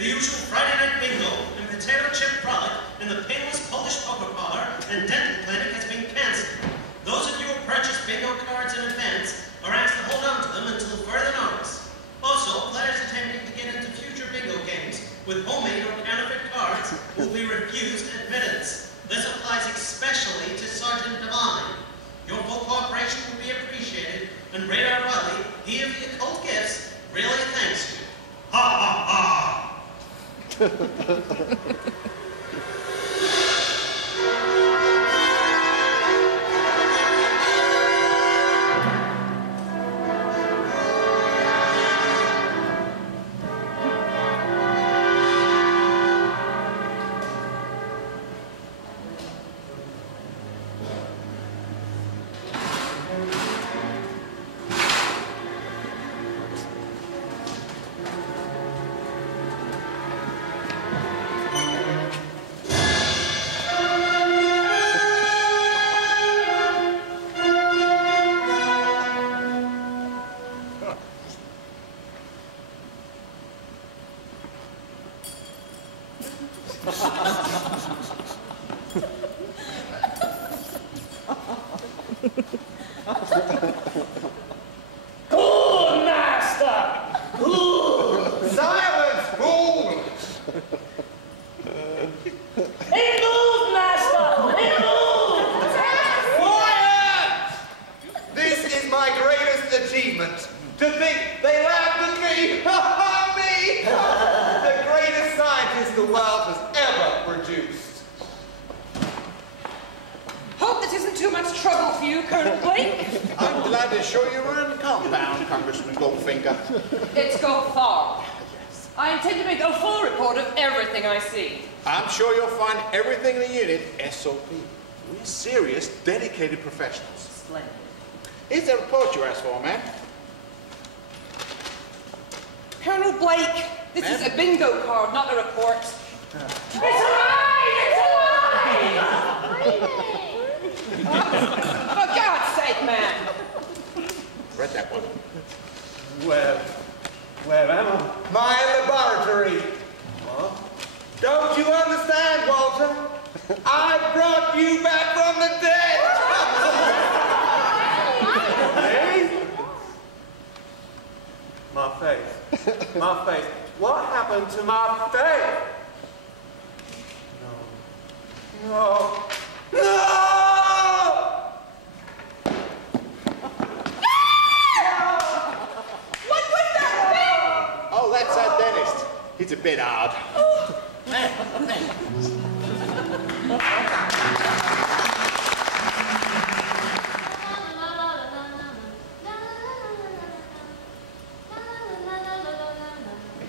The usual Friday night bingo and potato chip frolic in the painless Polish poker parlor and dental clinic has been cancelled. Those of you who purchased bingo cards in advance are asked to hold on to them until further notice. Also, players attempting to get into future bingo games with homemade or counterfeit cards will be refused admittance. This applies especially to Sergeant Devine. Your full cooperation will be appreciated, and Radar Wiley, he of the occult gifts, really thanks you. Ha ha ha! Good, master! Good! Silence, fool! It moves, master! It moves! Quiet! This is my greatest achievement. To think they laughed at me! Me! The greatest scientist the world has ever produced. Hope this isn't too much trouble for you, Colonel Blake. I'm glad to show you around the compound, Congressman Goldfinger. It's go far. I intend to make a full report of everything I see. I'm sure you'll find everything in the unit SOP. We're serious, dedicated professionals. Splendid. Here's the report you asked for, ma'am. Colonel Blake, this is a bingo card, not a report. It's alive! It's alive! For God's sake, man! Read that one. Where am I? My laboratory. What? Don't you understand, Walter? I brought you back from the dead! Me? My face. My face. What happened to my face? No. What was that? Oh, that's our dentist. He's a bit odd.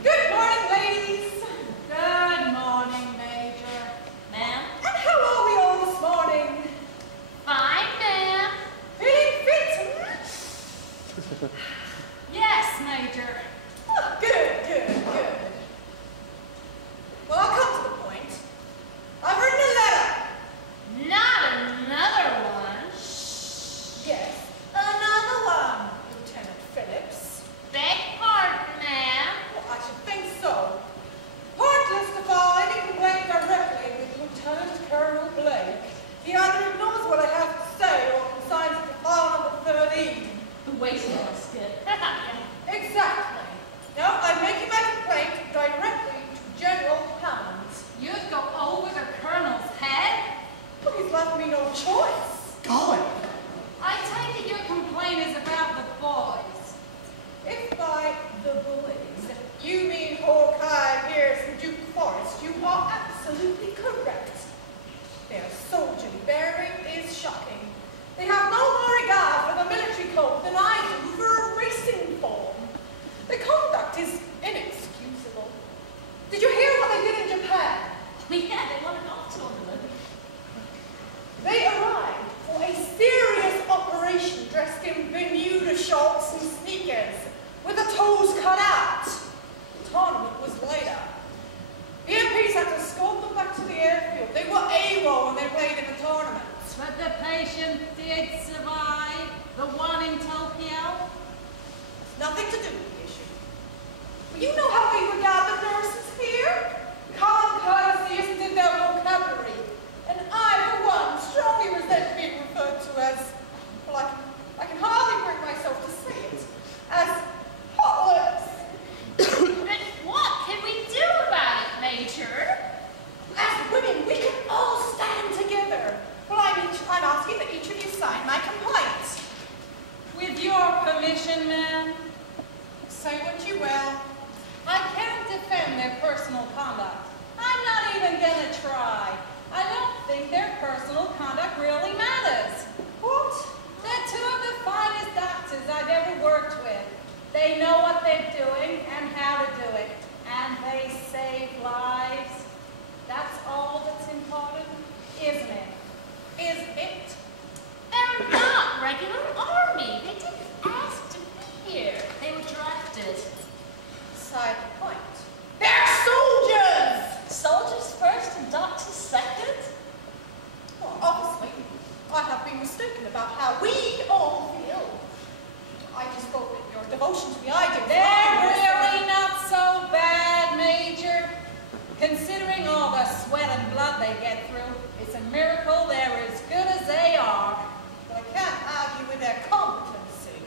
Good morning, ladies. Good morning, Major. Ma'am? And how are we all this morning? Fine, ma'am. Feeling fit? Yes, Major. Oh, good. Well, I'll come to the point. I've written a letter. Not another one. Yes, another one, Lieutenant Phillips. Beg pardon, ma'am. Well, I should think so. Pointless to file any complaint directly with Lieutenant Colonel Blake. He either ignores what I have to say or consigns it to file number 13. The waste basket. Exactly. Now, I'm making my complaint directly to General Hammond. You'd go over the Colonel's head? But he's left me no choice. Golly! I take it your complaint is about the boys. If by the boys you mean Hawkeye, Pierce, and Duke Forest, you are absolutely correct. Their soldierly bearing is shocking. They have no more regard for the military code than I do for a racing form. The conduct is inexcusable. Did you hear what they did in Japan? Yeah, they want a golf tournament. They arrived for a serious operation dressed in Bermuda shorts and sneakers, with the toes cut out. The tournament was later. The MPs had to escort them back to the airfield. They were AWOL when they played in the tournament. But the patient did survive. The one in Tokyo. Nothing to do with the issue. Well, you know how we regard the nurses here. they save lives. That's all that's important, isn't it? Is it? They're not regular army. They didn't ask to be here. They were drafted. Side point. They're soldiers! Soldiers first and doctors second? Well, obviously, I have been mistaken about how we all feel. I just thought that your devotion to the ideals... They're really not so bad, Major. Considering all the sweat and blood they get through, it's a miracle they're as good as they are. But I can't argue with their competency.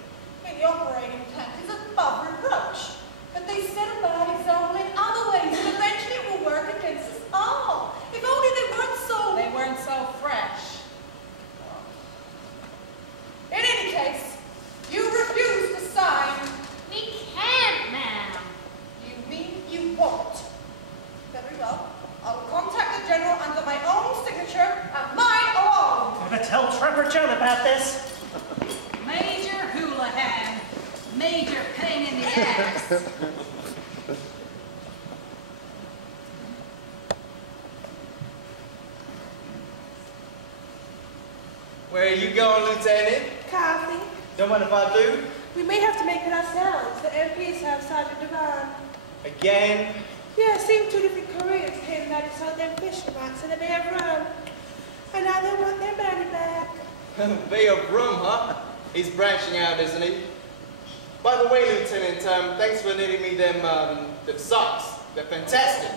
In the operating tent is above reproach. But they set a bad example in other ways, and eventually it will work against us all. If only they weren't so... They weren't so fresh. In any case, you refuse to sign. We can't, ma'am. You mean you won't? Very well. I will contact the general under my own signature and mine alone. I'm gonna tell Trevor John about this. Major Houlihan. Major pain in the ass. Where are you going, Lieutenant? Coffee. Don't mind if I do? We may have to make it ourselves. The MPs have Sergeant Devon. Again? Yeah, seen 2 different careers came back and sold them fishing rods and a Bay of Rum. And now they want their money back. Bay of Rum, huh? He's branching out, isn't he? By the way, Lieutenant, thanks for knitting me them socks. They're fantastic.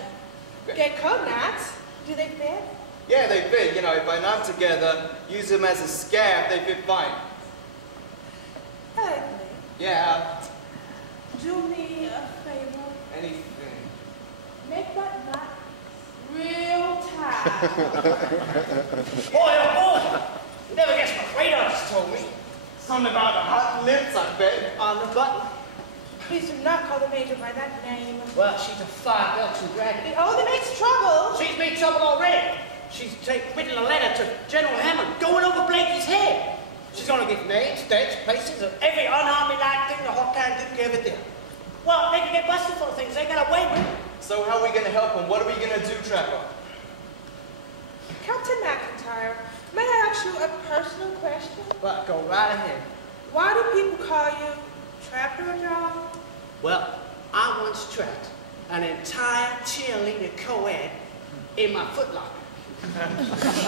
They're coat knots. Do they fit? Yeah, they fit. You know, if I knot together, use them as a scarf, they fit fine. Ugly. Yeah, Do me a favor. anything. Make that knot real tight. Boy, oh boy! You never guess what radars told me. Something about the hot lips, I bet, on the button. Please do not call the major by that name. Well, she's a far-belching dragon. It only makes trouble. She's made trouble already. She's written a letter to General Hammond going over Blakey's head. She's going to give names, dates, places of every unarmy-like thing the Hawkeye Duke ever did. Well, they can get busted for things they got away with. So how are we going to help him? What are we going to do, Trapper? Captain McIntyre, may I ask you a personal question? Well, go right ahead. Why do people call you Trapper John? Well, I once trapped an entire cheerleader co-ed in my footlocker.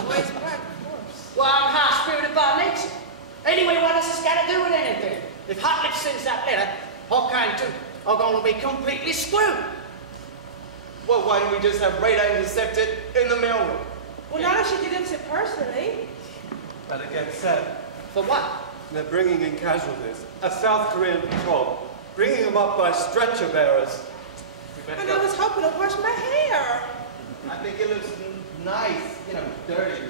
Always black, of course. Well, I'm high-spirited by nature. Anyway, what has this got to do with anything? If Hot Lips sends that letter, Hawkeye and Duke are going to be completely screwed. Well, why don't we just have radar intercepted in the mailroom? Well, not if she did it personally. Better get set. For what? They're bringing in casualties. A South Korean patrol. Bringing them up by stretcher bearers. We better And I go. was hoping to wash my hair. I think it looks nice, you know, dirty.